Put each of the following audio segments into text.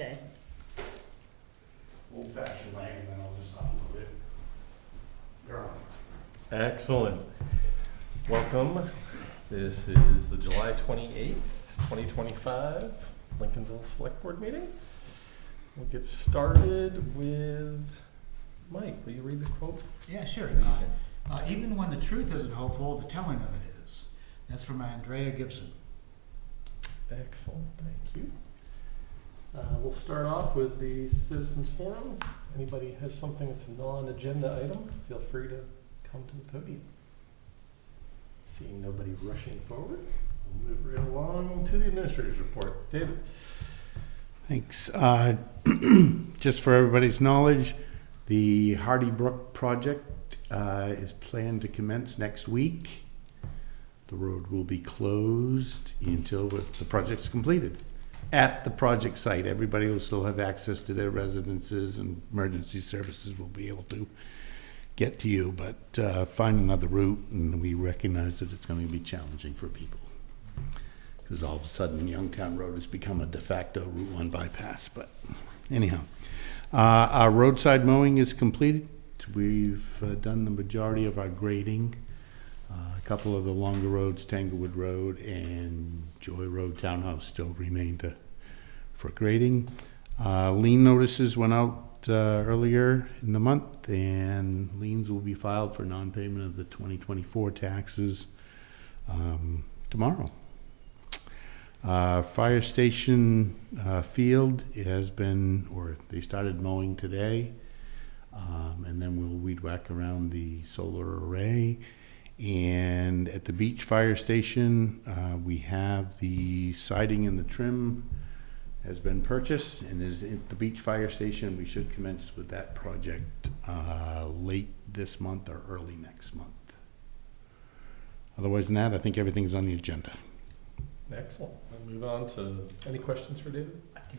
say? Old-fashioned way, and then I'll just upload it. You're on. Excellent. Welcome. This is the July 28th, 2025 Lincolnville Select Board meeting. We'll get started with Mike. Will you read the quote? Yeah, sure. Even when the truth isn't hopeful, the telling of it is. That's from Andrea Gibson. Excellent. Thank you. We'll start off with the Citizens Forum. Anybody has something that's a non-agenda item, feel free to come to the podium. Seeing nobody rushing forward, we'll move right along to the Administrator's Report. David. Thanks. Just for everybody's knowledge, the Hardy Brook project is planned to commence next week. The road will be closed until the project's completed. At the project site, everybody will still have access to their residences, and emergency services will be able to get to you, but find another route, and we recognize that it's going to be challenging for people because all of a sudden Youngtown Road has become a de facto Route 1 bypass. But anyhow, our roadside mowing is completed. We've done the majority of our grading. A couple of the longer roads, Tanglewood Road and Joy Road Townhouse, still remain for grading. Lien notices went out earlier in the month, and liens will be filed for non-payment of the 2024 taxes tomorrow. Fire station field, it has been, or they started mowing today, and then we'll weed whack around the solar array. And at the beach fire station, we have the siding and the trim has been purchased and is at the beach fire station. We should commence with that project late this month or early next month. Otherwise than that, I think everything's on the agenda. Excellent. We'll move on to any questions for David? I do,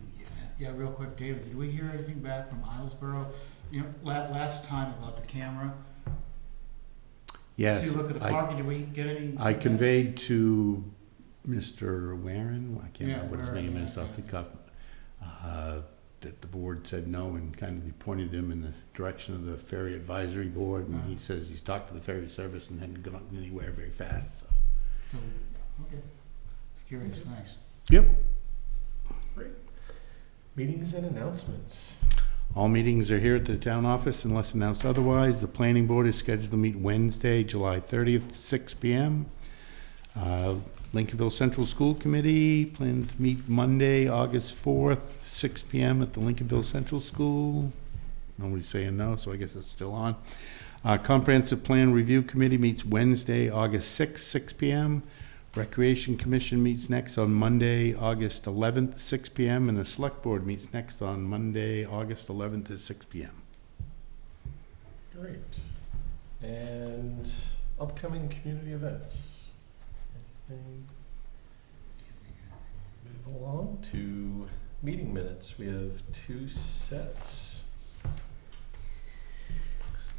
yeah, real quick, David, did we hear anything back from Islesboro? You know, last time about the camera. Yes. See, look at the parking, did we get any? I conveyed to Mr. Warren, I can't remember what his Warren, name is off the cuff, that the board said no and kind of pointed him in the direction of the Ferry Advisory Board, and he says he's talked to the ferry service and hadn't gone anywhere very fast. So, okay. Just curious, thanks. Yep. Great. Meetings and announcements. All meetings are here at the town office unless announced otherwise. The planning board is scheduled to meet Wednesday, July 30th, 6 p.m. Lincolnville Central School Committee planned to meet Monday, August 4th, 6 p.m. at the Lincolnville Central School. Nobody's saying no, so I guess it's still on. Comprehensive Plan Review Committee meets Wednesday, August 6th, 6 p.m. Recreation Commission meets next on Monday, August 11th, 6 p.m. And the Select Board meets next on Monday, August 11th at 6 p.m. Great. And upcoming community events. Anything? Move along to meeting minutes. We have 2 sets.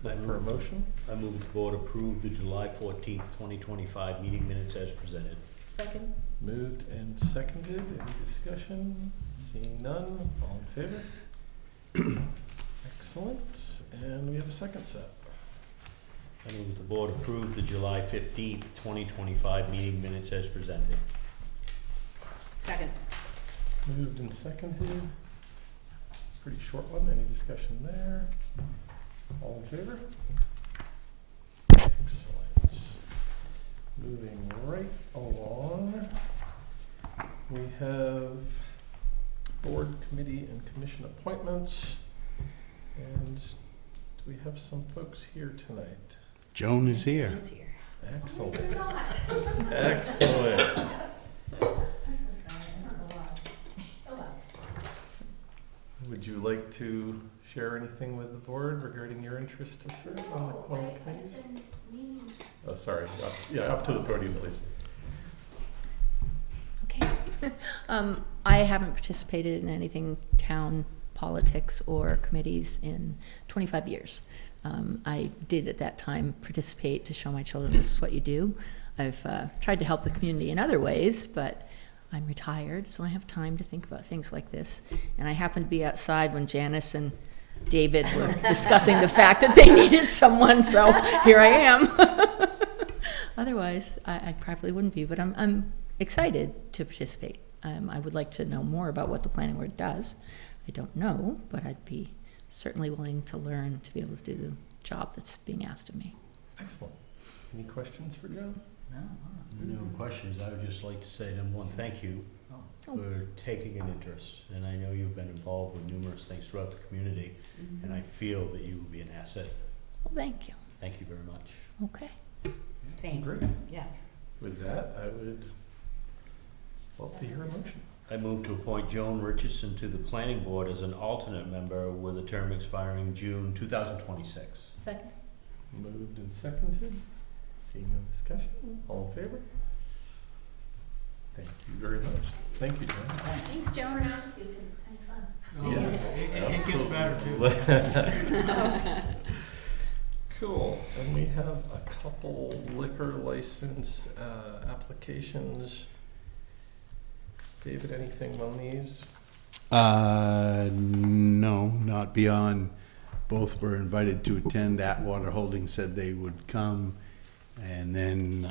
Look for a motion. I move the board approve the July 14th, 2025 meeting minutes as presented. Second? Moved and seconded. Any discussion? Seeing none. All in favor? Excellent. And we have a second set. I move that the board approve the July 15th, 2025 meeting minutes as presented. Second. Moved and seconded. Pretty short one. Any discussion there? All in favor? Excellent. Moving right along, we have board, committee, and commission appointments. And do we have some folks here tonight? Joan is here. Joan's here. Excellent. Excellent. Would you like to share anything with the board regarding your interest to serve on one of the committees? Oh, sorry. Up to the podium, please. Okay. I haven't participated in anything town politics or committees in 25 years. I did at that time participate to show my children this is what you do. I've tried to help the community in other ways, but I'm retired, so I have time to think about things like this. And I happened to be outside when Janice and David were discussing the fact that they needed someone, so here I am. Otherwise, I probably wouldn't be, but I'm excited to participate. I would like to know more about what the planning board does. I don't know, but I'd be certainly willing to learn to be able to do the job that's being asked of me. Excellent. Any questions for John? No? No questions. I would just like to say, number one, thank you Oh. for taking an interest. And I know you've been involved with numerous things throughout the community, and I feel that you will be an asset. Well, thank you. Thank you very much. Okay. Same, Great. yeah. With that, I would love to hear a motion. I move to appoint Joan Richardson to the planning board as an alternate member with a term expiring June 2026. Second? Moved and seconded. Seeing no discussion. All in favor? Thank you very much. Thank you, John. Thanks, Joan. It's kind of fun. Oh, Yeah. it gets better too. Cool. And we have a couple liquor license applications. David, anything on these? No, not beyond. Both were invited to attend. Atwater Holdings said they would come. And then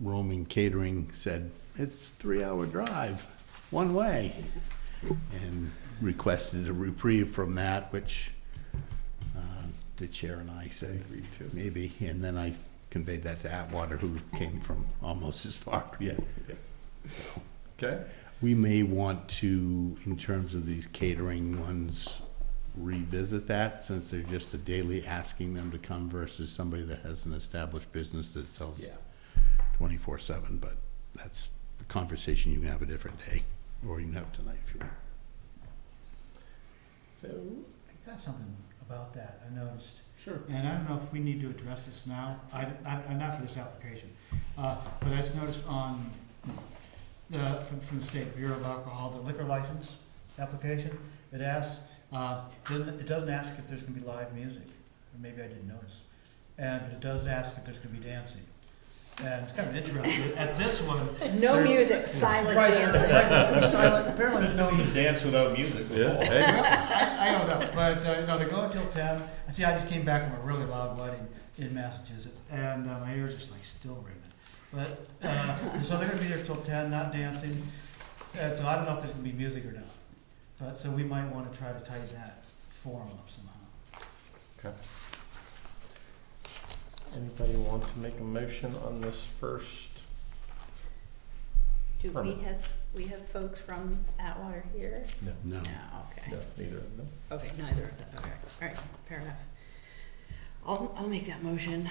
Roman Catering said, it's a 3-hour drive, one way. And requested a reprieve from that, which the chair and I said Agreed to. maybe. And then I conveyed that to Atwater, who came from almost as far. Yeah. Okay. We may want to, in terms of these catering ones, revisit that, since they're just a daily asking them to come versus somebody that has an established business that sells 24/7. But that's a conversation you can have a different day, or you can have tonight if you want. So, I got something about that, I noticed. sure. And I don't know if we need to address this now, I'm not for this application, but I just noticed on from the State Bureau of Alcohol, the liquor license application, it asks, it doesn't ask if there's gonna be live music, or maybe I didn't notice. But it does ask if there's gonna be dancing. And it's kind of interesting, at this one. No there- music, silent Right, dancing. apparently there's no music. Dance without music. Yeah. Hey. I don't know, but no, they go until 10. I see. I just came back from a really loud wedding in Massachusetts, and my ears just like still ringing. But so they're gonna be there till 10, not dancing. And so I don't know if there's gonna be music or not. But so we might want to try to tighten that forum up somehow. Anybody want to make a motion on this first? Do Permit. we have folks from Atwater here? No. No. No, okay. No, neither of them. Okay, neither of them, okay, alright, fair enough. I'll make that motion.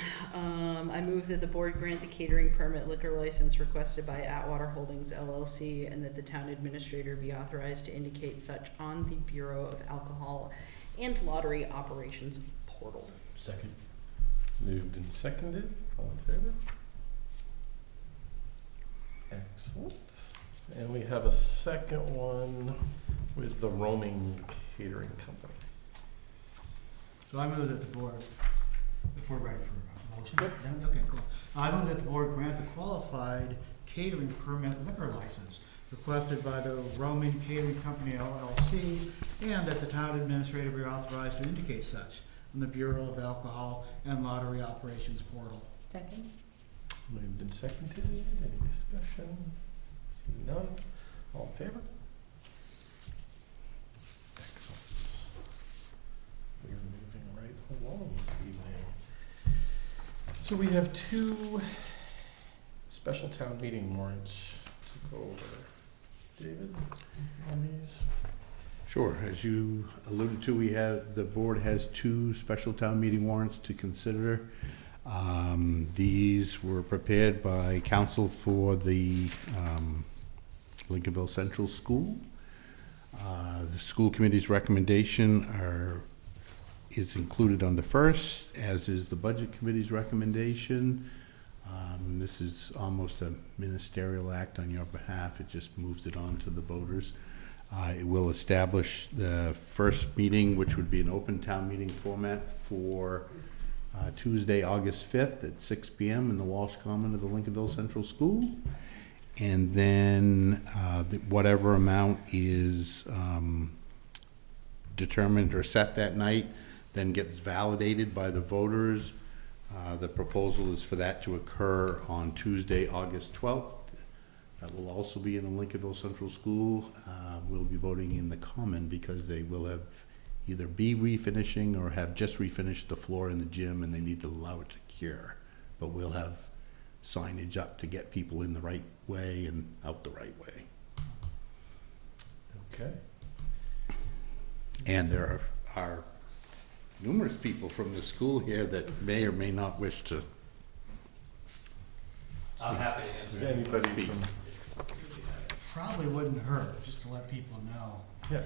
I move that the board grant the catering permit liquor license requested by Atwater Holdings LLC, and that the town administrator be authorized to indicate such on the Bureau of Alcohol and Lottery Operations portal. Second. Moved and seconded. All in favor? Excellent. And we have a second one with the roaming catering company. So I move that the board, if we're ready for a motion. Yeah, okay, cool. I move that the board grant the qualified catering permit liquor license requested by the Roman Catering Company LLC, and that the town administrator be authorized to indicate such on the Bureau of Alcohol and Lottery Operations portal. Second? Moved and seconded. Any discussion? See none. All in favor? Excellent. We are moving right along this evening. So we have 2 special town meeting warrants to go over. David, on these? Sure. As you alluded to, the board has 2 special town meeting warrants to consider. These were prepared by counsel for the Lincolnville Central School. The school committee's recommendation is included on the first, as is the budget committee's recommendation. This is almost a ministerial act on your behalf. It just moves it on to the voters. It will establish the first meeting, which would be an open town meeting format, for Tuesday, August 5th at 6 p.m. in the Walsh Common of the Lincolnville Central School. And then whatever amount is determined or set that night then gets validated by the voters. The proposal is for that to occur on Tuesday, August 12th. That will also be in the Lincolnville Central School. We'll be voting in the common because they will have either be refinishing or have just refinished the floor in the gym and they need to allow it to cure. But we'll have signage up to get people in the right way and out the right way. Okay. And there are numerous people from the school here that may or may not wish to I'm happy to Is answer there any. anybody Please. from, Probably wouldn't hurt, just to let people know. yeah,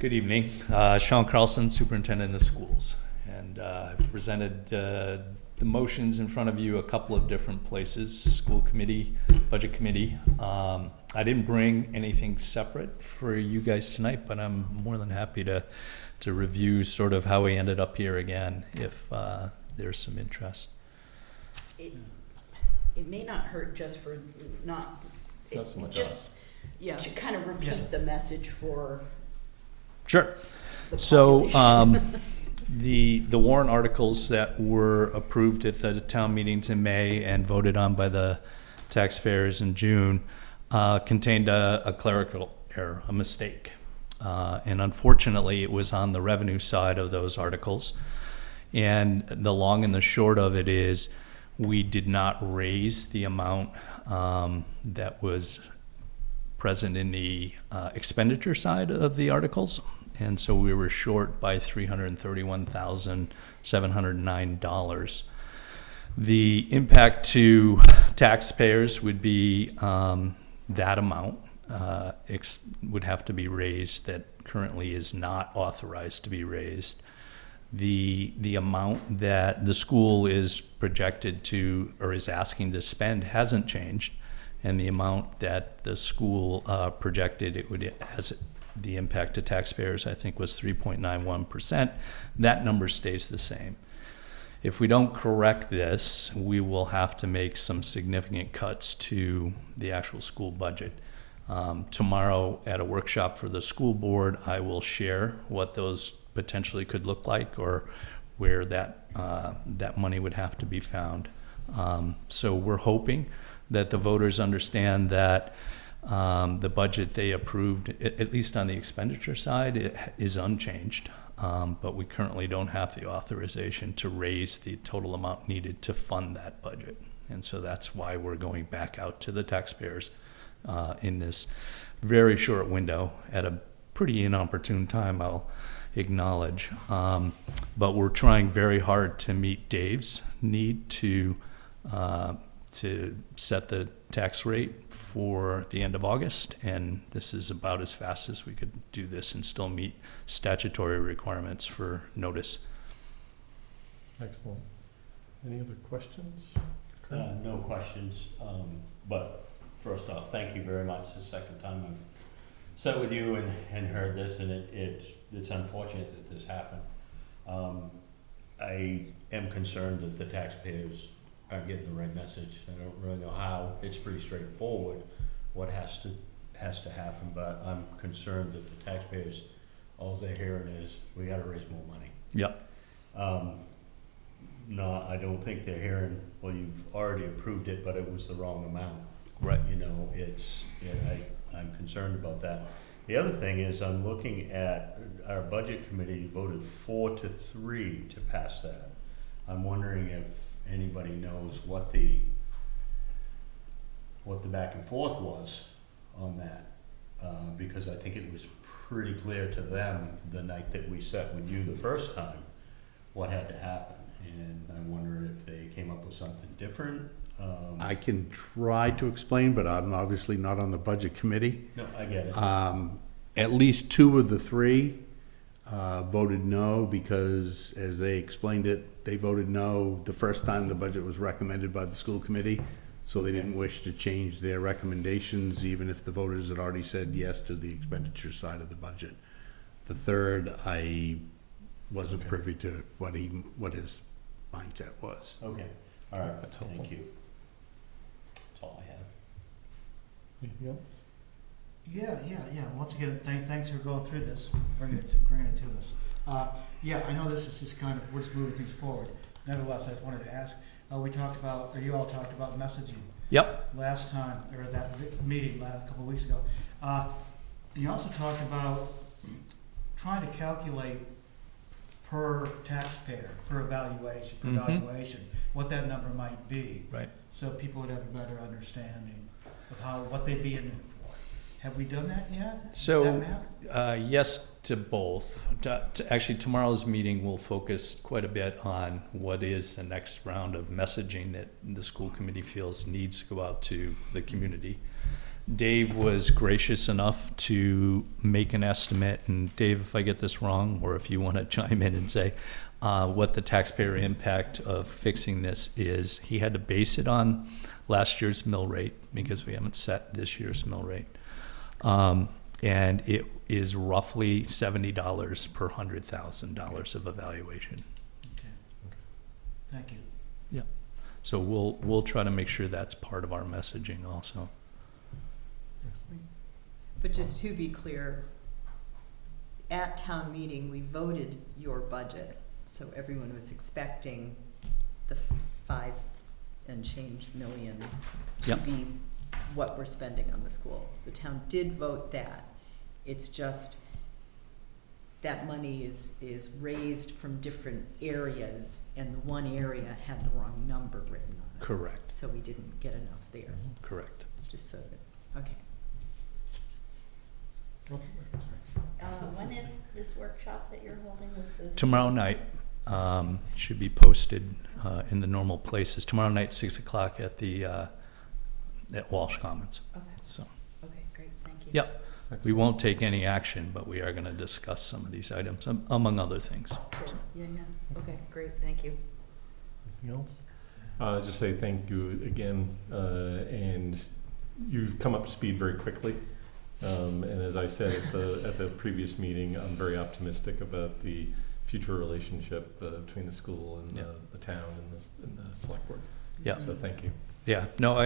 Good evening. Sean Carlson, Superintendent of Schools. And I've presented the motions in front of you a couple of different places, school committee, budget committee. I didn't bring anything separate for you guys tonight, but I'm more than happy to review sort of how we ended up here again, if there's some interest. It may not hurt just for not, not so much just us. yeah, to kind of repeat the message for Sure. the So, population. the warrant articles that were approved at the town meetings in May and voted on by the taxpayers in June contained a clerical error, a mistake. And unfortunately, it was on the revenue side of those articles. And the long and the short of it is, we did not raise the amount that was present in the expenditure side of the articles. And so we were short by $331,709. The impact to taxpayers would be that amount would have to be raised that currently is not authorized to be raised. The amount that the school is projected to or is asking to spend hasn't changed, and the amount that the school projected it would as the impact to taxpayers, I think, was 3.91%. That number stays the same. If we don't correct this, we will have to make some significant cuts to the actual school budget. Tomorrow at a workshop for the school board, I will share what those potentially could look like, or where that money would have to be found. So we're hoping that the voters understand that the budget they approved, at least on the expenditure side, it is unchanged. But we currently don't have the authorization to raise the total amount needed to fund that budget. And so that's why we're going back out to the taxpayers in this very short window at a pretty inopportune time, I'll acknowledge. But we're trying very hard to meet Dave's need to set the tax rate for the end of August, and this is about as fast as we could do this and still meet statutory requirements for notice. Excellent. Any other questions? No questions, but first off, thank you very much. It's the second time I've sat with you and heard this, and it's unfortunate that this happened. I am concerned that the taxpayers aren't getting the right message. I don't really know how. It's pretty straightforward what has to happen, but I'm concerned that the taxpayers, all they're hearing is, we gotta raise more money. Yep. No, I don't think they're hearing, well, you've already approved it, but it was the wrong amount. Right. You know, I'm concerned about that. The other thing is, I'm looking at, our budget committee voted 4-3 to pass that. I'm wondering if anybody knows what the back and forth was on that, because I think it was pretty clear to them the night that we sat with you the first time what had to happen, and I wonder if they came up with something different. I can try to explain, but I'm obviously not on the budget committee. No, I get it. At least 2 of the 3 voted no because, as they explained it, they voted no the first time the budget was recommended by the school committee, so they didn't wish to change their recommendations even if the voters had already said yes to the expenditure side of the budget. The third, I wasn't privy to what his mindset was. Okay, all right, That's helpful. thank you. That's all I have. Anything else? Yeah. Once again, thanks for going through this, bringing it to us. Yeah, I know this is just kind of, we're just moving things forward. Nevertheless, I just wanted to ask, we talked about, or you all talked about messaging Yep. last time, or at that meeting a couple of weeks ago. You also talked about trying to calculate per taxpayer, per Mhm. evaluation, what that number might be. Right. So people would have a better understanding of what they'd be in it for. Have we done that yet? So, That math? Yes to both. Actually, tomorrow's meeting will focus quite a bit on what is the next round of messaging that the school committee feels needs to go out to the community. Dave was gracious enough to make an estimate, and Dave, if I get this wrong, or if you want to chime in and say what the taxpayer impact of fixing this is, he had to base it on last year's mill rate, because we haven't set this year's mill rate. And it is roughly $70 per $100,000 of evaluation. Okay. Thank you. So we'll try to make sure that's part of our messaging also. Excellent. But just to be clear, at town meeting, we voted your budget, so everyone was expecting the 5 and change million to Yep. be what we're spending on the school. The town did vote that. It's just that money is raised from different areas, and the one area had the wrong number written on it. Correct. So we didn't get enough there, Correct. just so that, okay. Oh, sorry. When is this workshop that you're holding with the? Tomorrow night should be posted in the normal places. Tomorrow night, 6 o'clock at the at Walsh Commons. Okay, So okay, great, thank you. Yep. We won't take any action, but we are going to discuss some of these items, among other things. Sure, yeah, Okay, great, thank you. Anything else? Just say thank you again, and you've come up to speed very quickly. And as I said at the previous meeting, I'm very optimistic about the future relationship between the school and Yeah. the town and the select board. Yeah. So thank you. Yeah, no,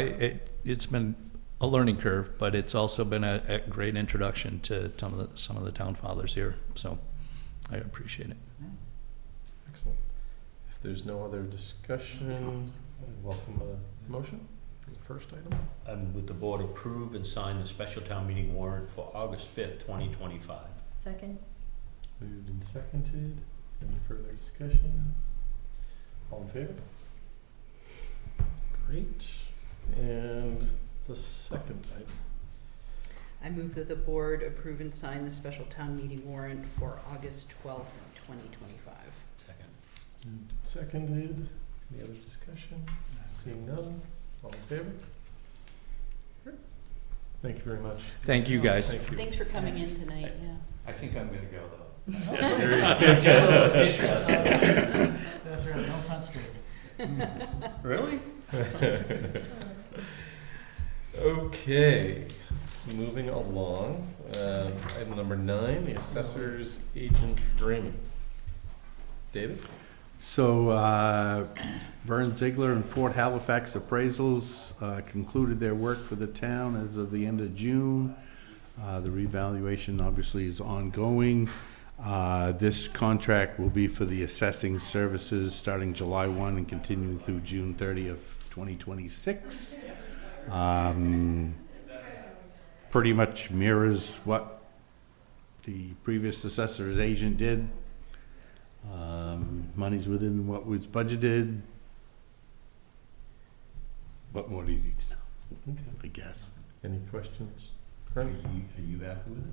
it's been a learning curve, but it's also been a great introduction to some of the town fathers here, so I appreciate it. Excellent. If there's no other discussion, I welcome a motion. First item. Would the board approve and sign the special town meeting warrant for August 5th, 2025? Second? Moved and seconded. Any further discussion? All in favor? Great. And the second item. I move that the board approve and sign the special town meeting warrant for August 12th, 2025. Second. Moved and seconded. Any other discussion? Seeing none. All in favor? Great. Thank you very much. Thank you, guys. Thank you. Thanks for coming in tonight, yeah. I think I'm going to go, though. That's right, no offense, David. Really? Okay, moving along. Item number 9, the assessor's agent agreement. David? So Vern Ziegler and Fort Halifax Appraisals concluded their work for the town as of the end of June. The revaluation obviously is ongoing. This contract will be for the assessing services starting July 1 and continuing through June 30th, 2026. Pretty much mirrors what the previous assessor's agent did. Money's within what was budgeted. What more do you need to know, Okay. I guess? Any questions? Are Karen? you happy with it?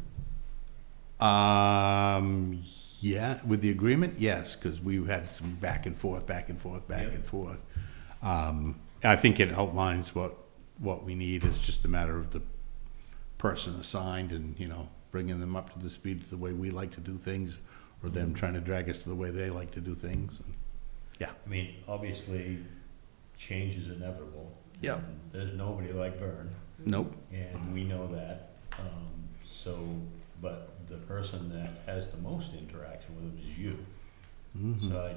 Yeah, with the agreement, yes, because we had some back and forth. I think it outlines what we need. It's just a matter of the person assigned and, bringing them up to the speed of the way we like to do things, or them trying to drag us to the way they like to do things. And I mean, obviously, change is inevitable. Yep. And there's nobody like Vern, nope. and we know that. But the person that has the most interaction with him is you. Mhm. So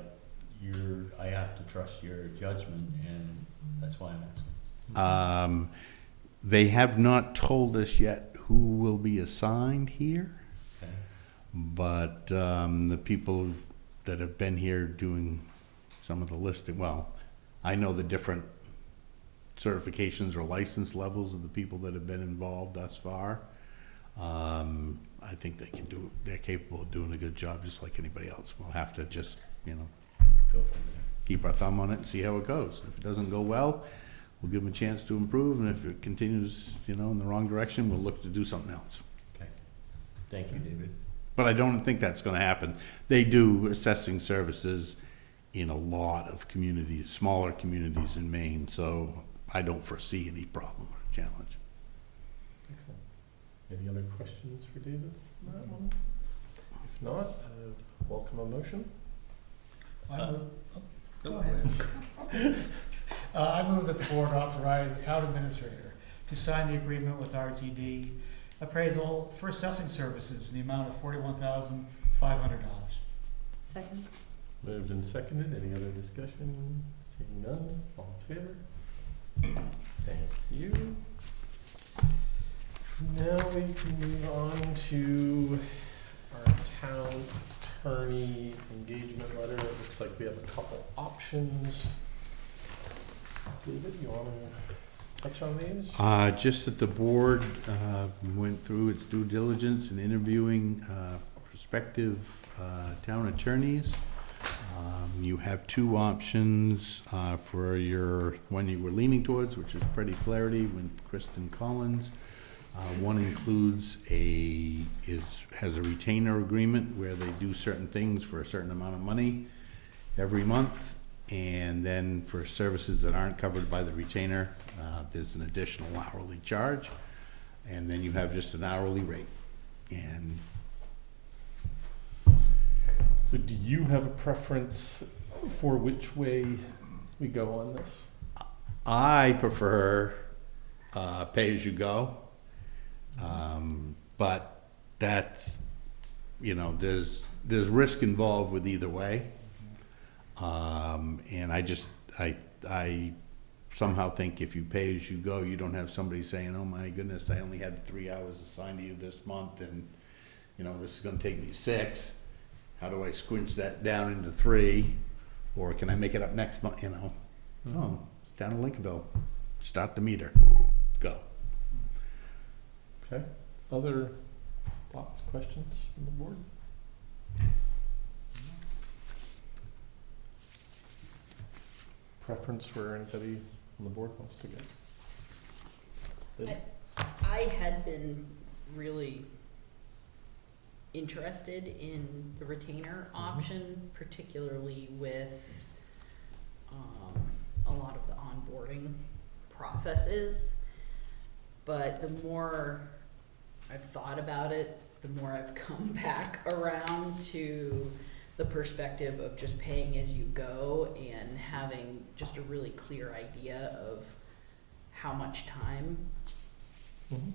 I have to trust your judgment, and that's why I'm asking. They have not told us yet who will be assigned here, Okay. but the people that have been here doing some of the listing, well, I know the different certifications or license levels of the people that have been involved thus far. I think they're capable of doing a good job just like anybody else. We'll have to just, Go from there. keep our thumb on it and see how it goes. If it doesn't go well, we'll give them a chance to improve, and if it continues, in the wrong direction, we'll look to do something else. Okay. Thank you, David. But I don't think that's gonna happen. They do assessing services in a lot of communities, smaller communities in Maine, so I don't foresee any problem or challenge. Excellent. Any other questions for David on that one? If not, I would welcome a motion. I move, go ahead. I move that the board authorize the town administrator to sign the agreement with RTD Appraisal for assessing services in the amount of $41,500. Second? Moved and seconded. Any other discussion? Seeing none, all in favor? Thank you. Now we can move on to our town attorney engagement letter. It looks like we have a couple options. David, you wanna touch on these? Just that the board went through its due diligence in interviewing prospective town attorneys. You have two options for your one you were leaning towards, which is Freddie Flaherty with Kristen Collins. One includes has a retainer agreement where they do certain things for a certain amount of money every month, and then for services that aren't covered by the retainer, there's an additional hourly charge, and then you have just an hourly rate. And So do you have a preference for which way we go on this? I prefer pay as you go, but that's there's risk involved with either way, and I somehow think if you pay as you go, you don't have somebody saying, "Oh my goodness, I only had 3 hours assigned to you this month, and this is going to take me 6. How do I squinch that down into 3, or can I make it up next month?" No, it's down in Lincolnville. Start the meter. Go. Okay. Other thoughts, questions from the board? Preference where anybody on the board wants to go? Lynn? I had been really interested in the retainer option, particularly with a lot of the onboarding processes. But the more I've thought about it, the more I've come back around to the perspective of just paying as you go and having just a really clear idea of how much time Mhm.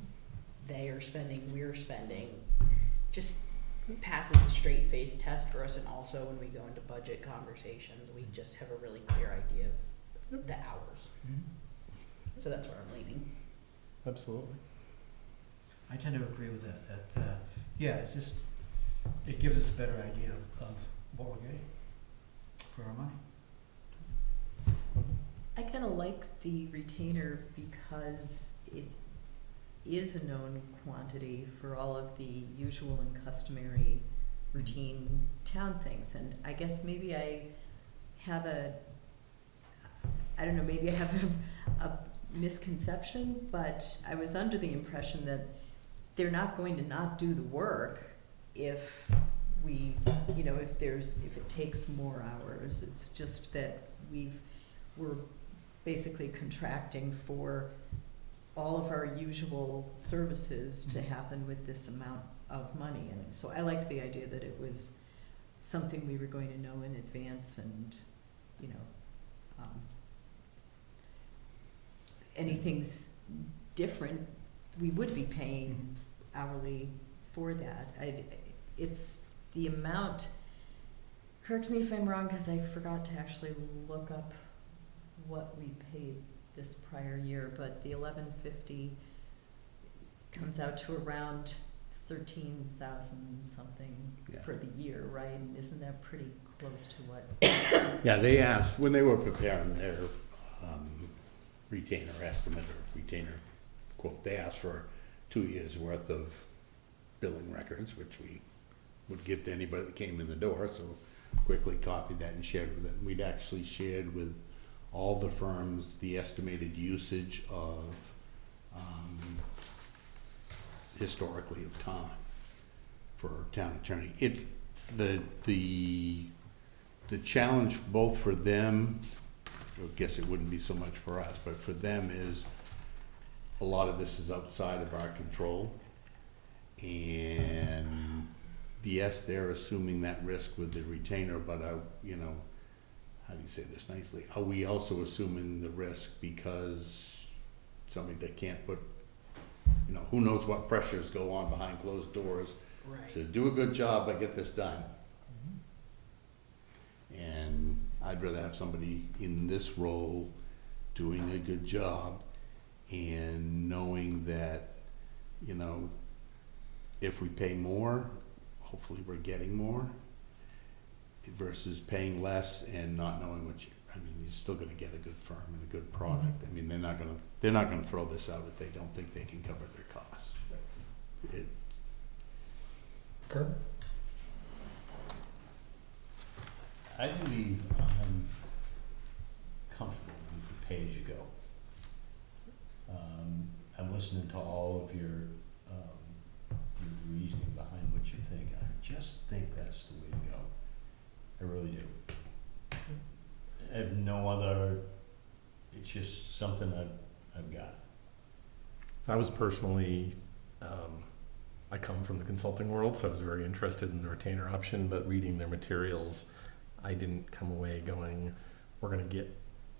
they are spending, we're spending, just passes the straight face test for us. And also when we go into budget conversations, we just have a really clear idea of the hours. So that's where I'm leaning. Absolutely. I tend to agree with that. Yeah, it's just, it gives us a better idea of what we're getting for our money. I kind of like the retainer because it is a known quantity for all of the usual and customary routine town things. And I guess maybe I have maybe I have a misconception, but I was under the impression that they're not going to not do the work if we, if it takes more hours. It's just that we're basically contracting for all of our usual services to happen with this amount of money. And so I liked the idea that it was something we were going to know in advance, and anything's different, we would be paying hourly for that. It's the amount correct me if I'm wrong, cause I forgot to actually look up what we paid this prior year, but the 1150 comes out to around 13,000 something Yeah. for the year, right? And isn't that pretty close to what? Yeah, they asked, when they were preparing their retainer estimate or retainer quote, they asked for 2 years' worth of billing records, which we would give to anybody that came in the door, so quickly copied that and shared with them. We'd actually shared with all the firms the estimated usage of historically of time for town attorney. The challenge both for them, I guess it wouldn't be so much for us, but for them is a lot of this is outside of our control. And yes, they're assuming that risk with the retainer, but you know, how do you say this nicely? Are we also assuming the risk because somebody that can't put, you know, who knows what pressures go on behind closed doors to do a good job but get this done? And I'd rather have somebody in this role doing a good job and knowing that, you know, if we pay more, hopefully we're getting more, versus paying less and not knowing what I mean, you're still gonna get a good firm and a good product. I mean, they're not gonna throw this out if they don't think they can cover their costs. Kurt? I believe I'm comfortable with the pay-as-you-go. I'm listening to all of your reasoning behind what you think. I just think that's the way to go. I really do. I have no other, it's just something I've got. I was personally, I come from the consulting world, so I was very interested in the retainer option, but reading their materials, I didn't come away going, we're gonna get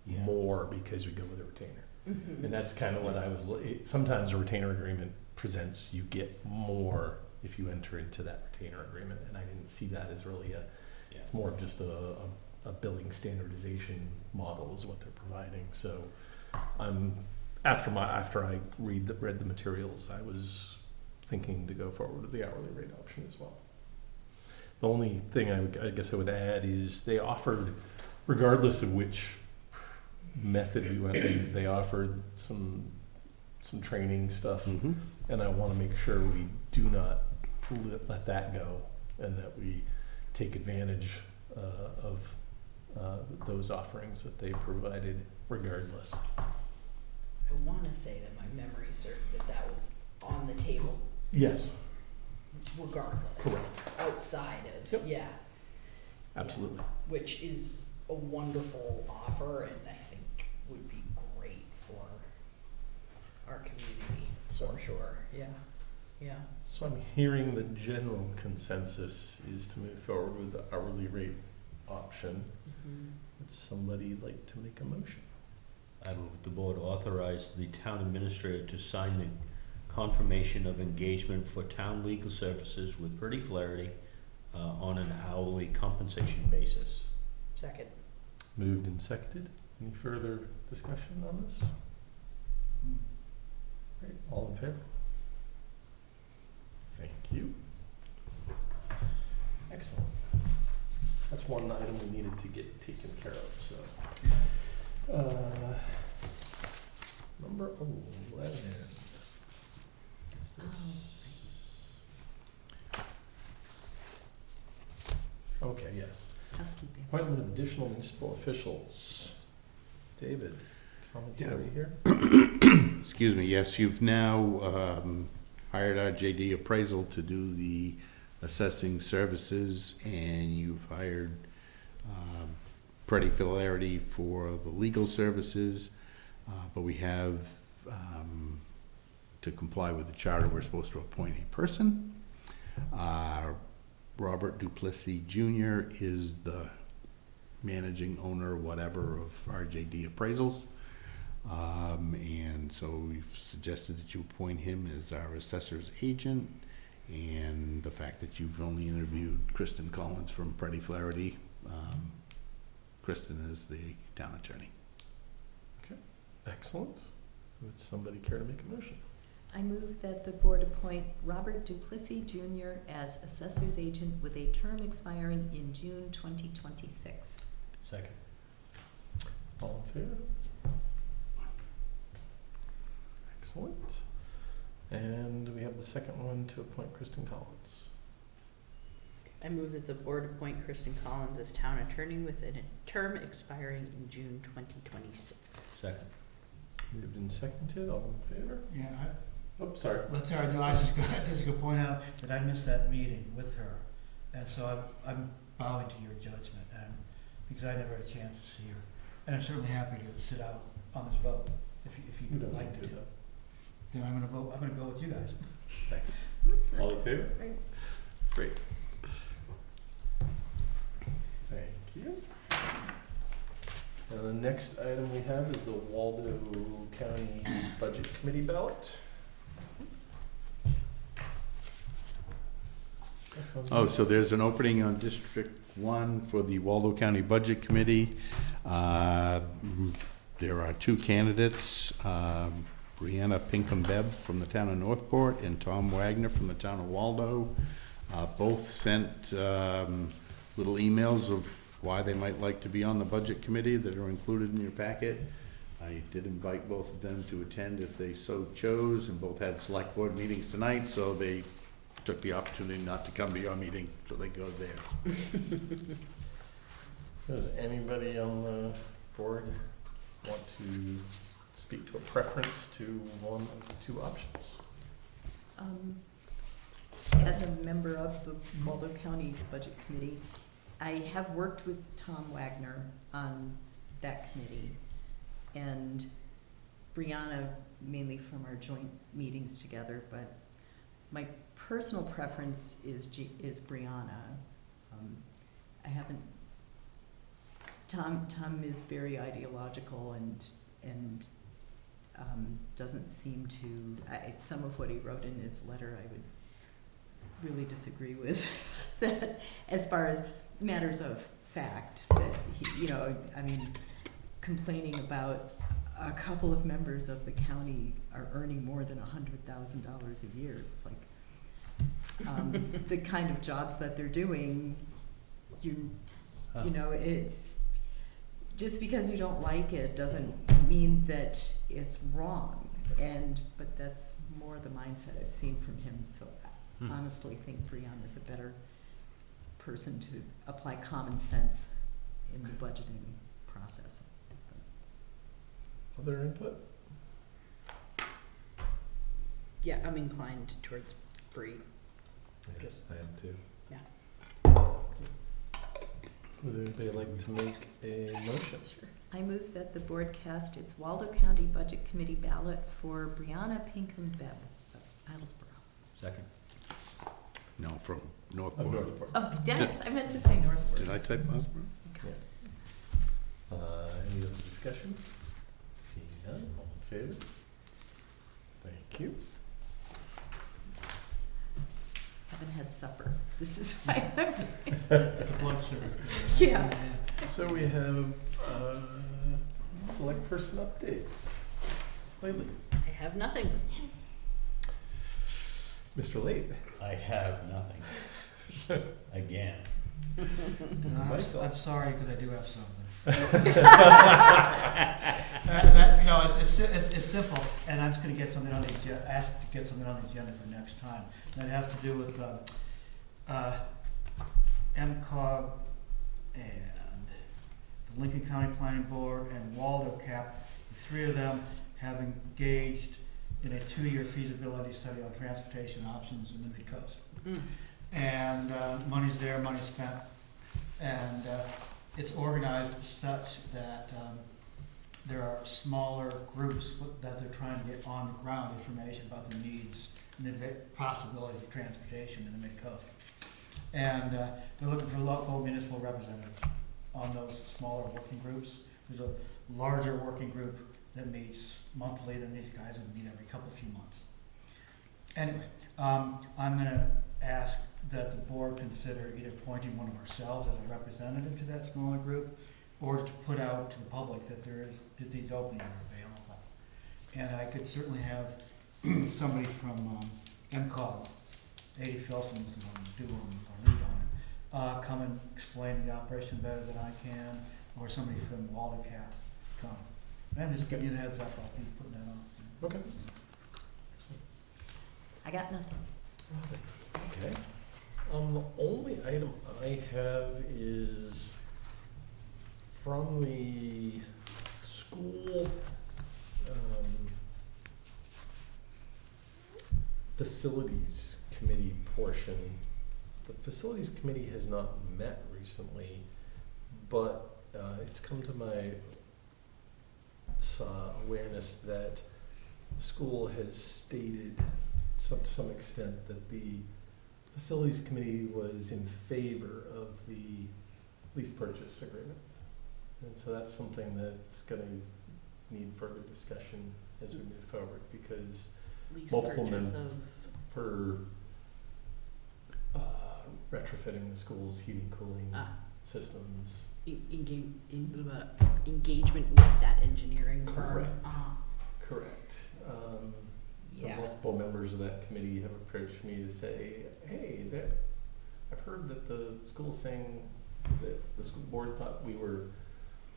more because we go with a retainer. Mm-hmm. And that's kind of what I was, sometimes a retainer agreement presents, you get more if you enter into that retainer agreement, and I didn't see that as really it's more of just a billing standardization model is what they're providing. So after I read the materials, I was thinking to go forward with the hourly rate option as well. The only thing I guess I would add is they offered, regardless of which method we went with, they offered some training stuff, and I want to make sure we do not let that go, and that we take advantage of those offerings that they provided regardless. I want to say that my memory served that was on the table Yes, regardless. correct. Outside of, Yep. yeah. Absolutely. Yeah, which is a wonderful offer, and I think would be great for our community, for sure, yeah, yeah. So I'm hearing the general consensus is to move forward with the hourly rate option. Would somebody like to make a motion? I move the board authorize the town administrator to sign the confirmation of engagement for town legal services with Pretty Flaherty on an hourly compensation basis. Second. Moved and seconded. Any further discussion on this? Great. All in favor? Thank you. Excellent. That's one item we needed to get taken care of, so. Number 11. Is this? Okay, yes. Housekeeping. Appointment of additional municipal officials. David, commentary here? Excuse me, yes, you've now hired our JD Appraisal to do the assessing services, and you've hired Pretty Flaherty for the legal services, but we have, to comply with the charter, we're supposed to appoint a person. Robert Duplessis Jr. is the managing owner, whatever, of RJD Appraisals. And so we've suggested that you appoint him as our assessor's agent, and the fact that you've only interviewed Kristen Collins from Pretty Flaherty Kristen is the town attorney. Excellent. Would somebody care to make a motion? I move that the board appoint Robert Duplessis Jr. as assessor's agent with a term expiring in June 2026. Second. All in favor? Excellent. And we have the second one to appoint Kristen Collins. I move that the board appoint Kristen Collins as town attorney with a term expiring in June 2026. Second. Moved and seconded, all in favor? Yeah, Oh, sorry. well, sorry, no, I was just gonna point out that I missed that meeting with her, and so I'm bowing to your judgment, and, because I never had a chance to see her. And I'm certainly happy to sit out on this vote, if We you'd don't like need to. to, though. Then I'm gonna go with you guys. All in favor? Right. Great. Thank you. And the next item we have is the Waldo County Budget Committee ballot. Oh, so there's an opening on District 1 for the Waldo County Budget Committee. There are two candidates, Brianna Pinkham-Bebb from the town of Northport and Tom Wagner from the town of Waldo. Both sent little emails of why they might like to be on the Budget Committee that are included in your packet. I did invite both of them to attend if they so chose, and both had select board meetings tonight, so they took the opportunity not to come to your meeting, so they go there. Does anybody on the board want to speak to a preference to one of the two options? As a member of the Waldo County Budget Committee, I have worked with Tom Wagner on that committee, and Brianna mainly from our joint meetings together, but my personal preference is Brianna. I haven't, Tom is very ideological and doesn't seem to, some of what he wrote in his letter I would really disagree with, that as far as matters of fact, that he, I mean, complaining about a couple of members of the county are earning more than $100,000 a year. It's like, the kind of jobs that they're doing, it's just because you don't like it doesn't mean that it's wrong. But that's more the mindset I've seen from him. So I honestly think Brianna's a better person to apply common sense in the budgeting process. Other input? Yeah, I'm inclined towards Bree. Yes, I am too. Yeah. Would anybody like to make a motion? Sure. I move that the board cast its Waldo County Budget Committee ballot for Brianna Pinkham-Bebb of Islesboro. Second. No, from Of Northport. Northport. Oh, yes, I meant to say Northport. Did I type Osborne? Yes. Any other discussion? Seeing none, all in favor? Thank you. Haven't had supper. This is why I'm It's a blood sugar thing. Yeah. So we have select person updates. Lately, I have nothing. Mr. Late. I have nothing. Again. No, I'm sorry, because I do have something. It's simple, and I'm just gonna get something on the agenda, ask to get something on the agenda for next time. And it has to do with, MCOG and the Lincoln County Planning Board and Waldo Cap. The three of them have engaged in a 2-year feasibility study on transportation options in the mid-coast. And money's there, money's spent, and it's organized such that there are smaller groups that they're trying to get on the ground information about the needs and the possibility of transportation in the mid-coast. And they're looking for local municipal representatives on those smaller working groups. There's a larger working group that meets monthly than these guys who meet every few months. Anyway, I'm gonna ask that the board consider either appointing one of ourselves as a representative to that smaller group, or to put out to the public that that these openings are available. And I could certainly have somebody from MCOG, A.D. Filson is the one doing or lead on it, come and explain the operation better than I can, or somebody from WalterCat come. And just give you the heads up, I'll be putting that on. Okay. I got nothing. Okay. The only item I have is from the school, facilities committee portion. The facilities committee has not met recently, but it's come to my awareness that the school has stated to some extent that the facilities committee was in favor of the lease purchase agreement. And so that's something that's gonna need further discussion as we move forward, because Lease multiple purchase men- of, for retrofitting the school's heating, cooling systems. engagement with that engineering firm. Correct. Uh-huh. Correct. So Yeah. multiple members of that committee have approached me to say, hey, I've heard that the school's saying that the school board thought we were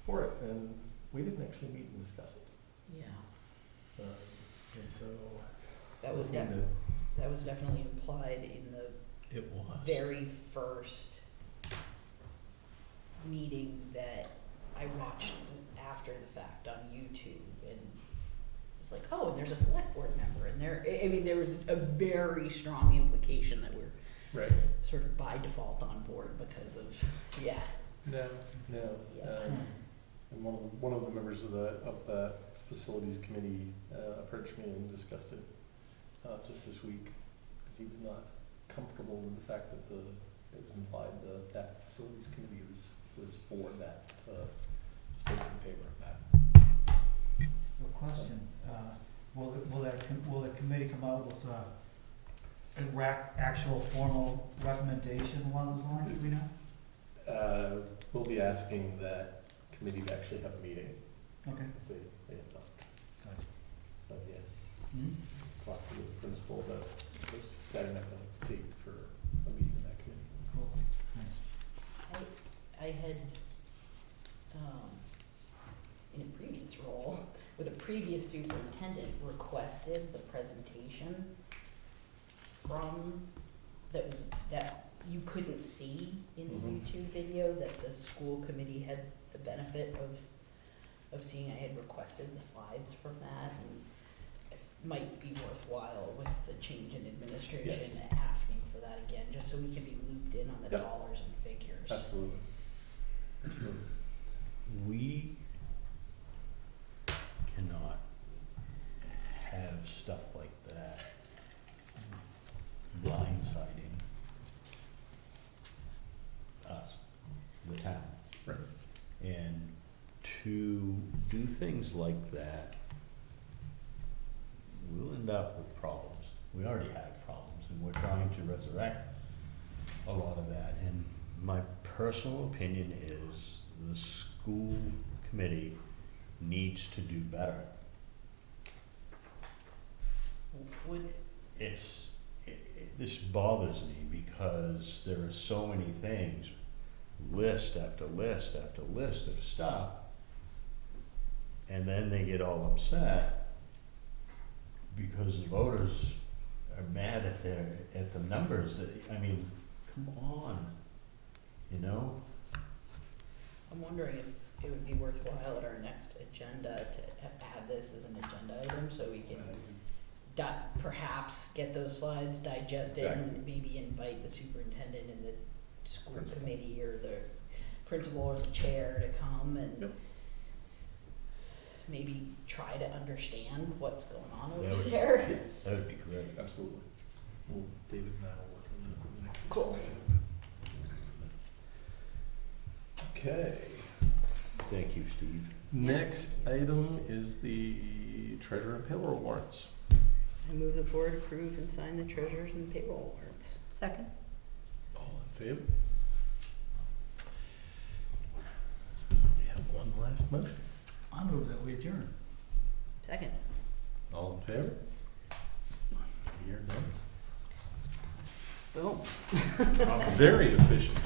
for it, and we didn't actually meet and discuss it. Yeah, And so. that was looking that was definitely implied in the It was. very first meeting that I watched after the fact on YouTube, and it's like, oh, and there's a select board member, and I mean, there was a very strong implication that we're Right. sort of by default on board because of, yeah. No. Yeah. And one of the members of the facilities committee approached me and discussed it just this week, because he was not comfortable with the fact that it was implied that facilities committee was for that, spoke in favor of that. A question, will the committee come out with actual formal recommendation along those lines, do we know? We'll be asking that committee to actually have a meeting, Okay. because they have not. Gotcha. But yes, Hmm? talk to the principal about just setting up a date for a meeting in that committee. Cool, nice. I had, in a previous role, with a previous superintendent, requested the presentation that you couldn't see in the Mhm. YouTube video, that the school committee had the benefit of seeing. I had requested the slides from that, and it might be worthwhile with the change in administration Yes. asking for that again, just so we can be looped in on the Yep. dollars and figures. Absolutely. Absolutely. We cannot have stuff like that blindsiding us, the town. Right. And to do things like that, we'll end up with problems. We already have problems, and we're trying to resurrect a lot of that. And my personal opinion is the school committee needs to do better. This bothers me because there are so many things, list after list after list of stuff, and then they get all upset because the voters are mad at the numbers. I mean, come on, you know? I'm wondering if it would be worthwhile at our next agenda to add this as an agenda item, so we can perhaps get those slides digested and maybe invite the superintendent and the school Principal. committee or the principal or the chair to come and Yep. maybe try to understand what's going on That over would- there. Yes. That would be great. Absolutely. Well, David and I will work on that over the next. Cool. Okay. Thank you, Steve. Next item is the treasurer and payroll warrants. I move the board approve and sign the treasurer's and payroll warrants. Second? in favor? We have one last motion. I move that we adjourn. Second. All in favor? We are done. Boom. Very efficient.